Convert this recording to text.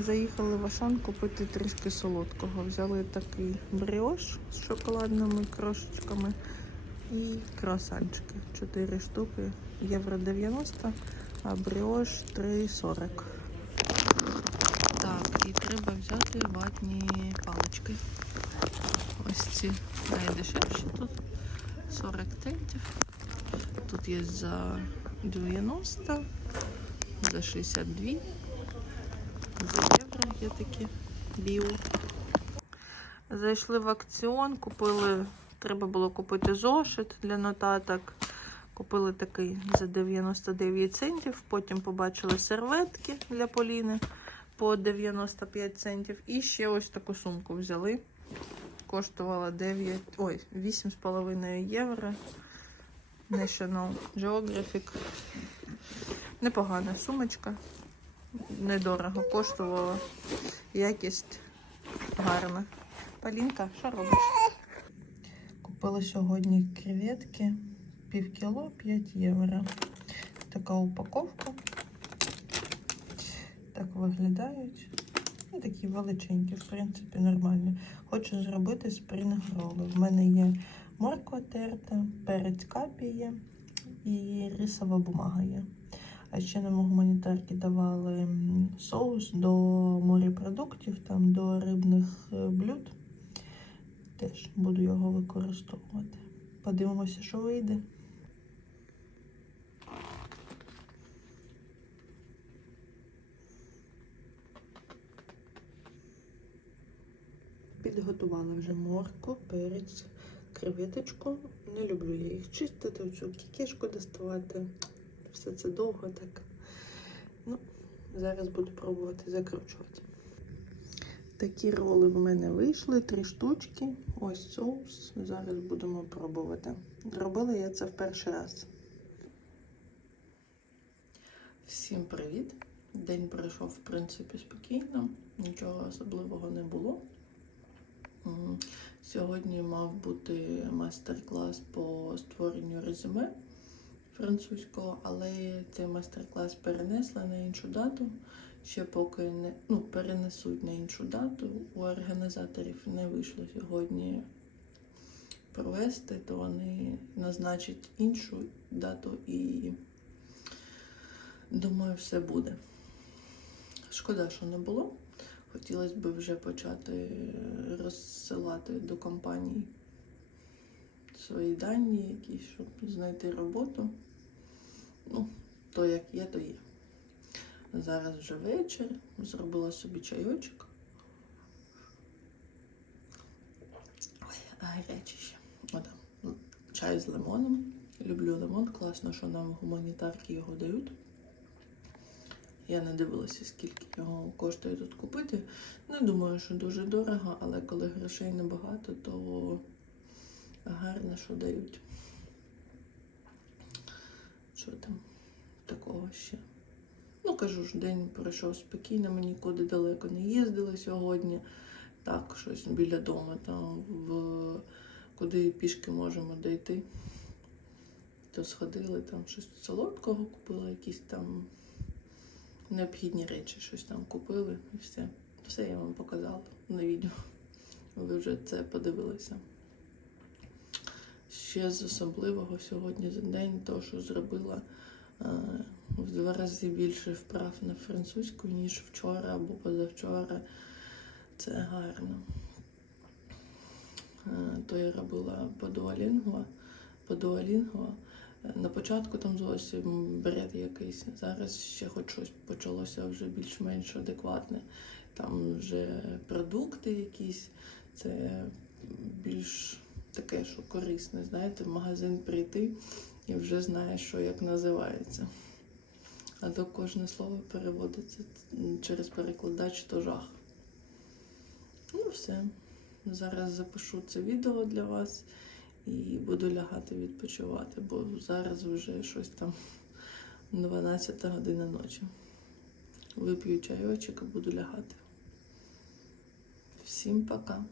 Заїхали в Ашан купити трішки солодкого. Взяли такий бріош з шоколадними крошечками і круасанчики. 4 штуки, євро 90, а бріош 3,40. Так, і треба взяти ватні палички. Ось ці найдешевші тут 40 центів. Тут є за 90, за 62, за євро є такі біо. Зайшли в акціон, купили, треба було купити зошит для нотаток. Купили такий за 99 центів. Потім побачили серветки для Поліни по 95 центів. І ще ось таку сумку взяли. Коштувала 9, ой, 8,5 євро. National Geographic. Непогана сумочка. Недорого коштувала. Якість гарна. Полінка, що робиш? Купила сьогодні креветки. Пів кіло 5 євро. Така упаковка. Так виглядають. Ну, такі величенькі, в принципі, нормальні. Хочу зробити спрінг-роли. В мене є морква терта, перець капі є і рисова бумага є. А ще на гуманітарки давали соус до морепродуктів, там до рибних е, блюд. Теж буду його використовувати. Подивимося, що вийде. Підготувала вже морку, перець, креветочку. Не люблю я їх чистити, цю кікешку доставати. Все це довго так. Ну, зараз буду пробувати закручувати. Такі роли в мене вийшли, три штучки. Ось соус. Зараз будемо пробувати. Робила я це в перший раз. Всім привіт! День пройшов, в принципі, спокійно, нічого особливого не було. Сьогодні мав бути майстер-клас по створенню резюме французького, але цей майстер-клас перенесли на іншу дату. Ще поки не ну, перенесуть на іншу дату. У організаторів не вийшло сьогодні провести, то вони назначать іншу дату і думаю, все буде. Шкода, що не було. Хотілося б вже почати розсилати до компаній свої дані, якісь, щоб знайти роботу. Ну, то як є, то є. Зараз вже вечір, зробила собі чайочок. Ой, а гарячий ще. От, ну, чай з лимоном. Люблю лимон, класно, що нам гуманітарки його дають. Я не дивилася, скільки його коштує тут купити. Не думаю, що дуже дорого, але коли грошей небагато, то гарно, що дають. Що там такого ще? Ну, кажу ж, день пройшов спокійно, ми нікуди далеко не їздили сьогодні. Так, щось біля дому, там, в... куди пішки можемо дійти. То сходили, там щось солодкого купили, якісь там необхідні речі, щось там купили і все. Все я вам показала на відео. Ви вже це подивилися. Ще з особливого сьогодні день, то що зробила е, в два рази більше вправ на французьку, ніж вчора або позавчора. Це гарно. Е, то я робила по дуалінгу. По дуалінгу. На початку там зовсім бред якийсь. Зараз ще хоч щось почалося вже більш-менш адекватне. Там вже продукти якісь, це більш таке, що корисне. Знаєте, в магазин прийти і вже знаєш, що як називається. А то кожне слово переводиться через перекладач, то жах. Ну, все. Зараз запишу це відео для вас і буду лягати відпочивати, бо зараз вже щось там 12 година ночі. Вип'ю чайочок і буду лягати. Всім пока.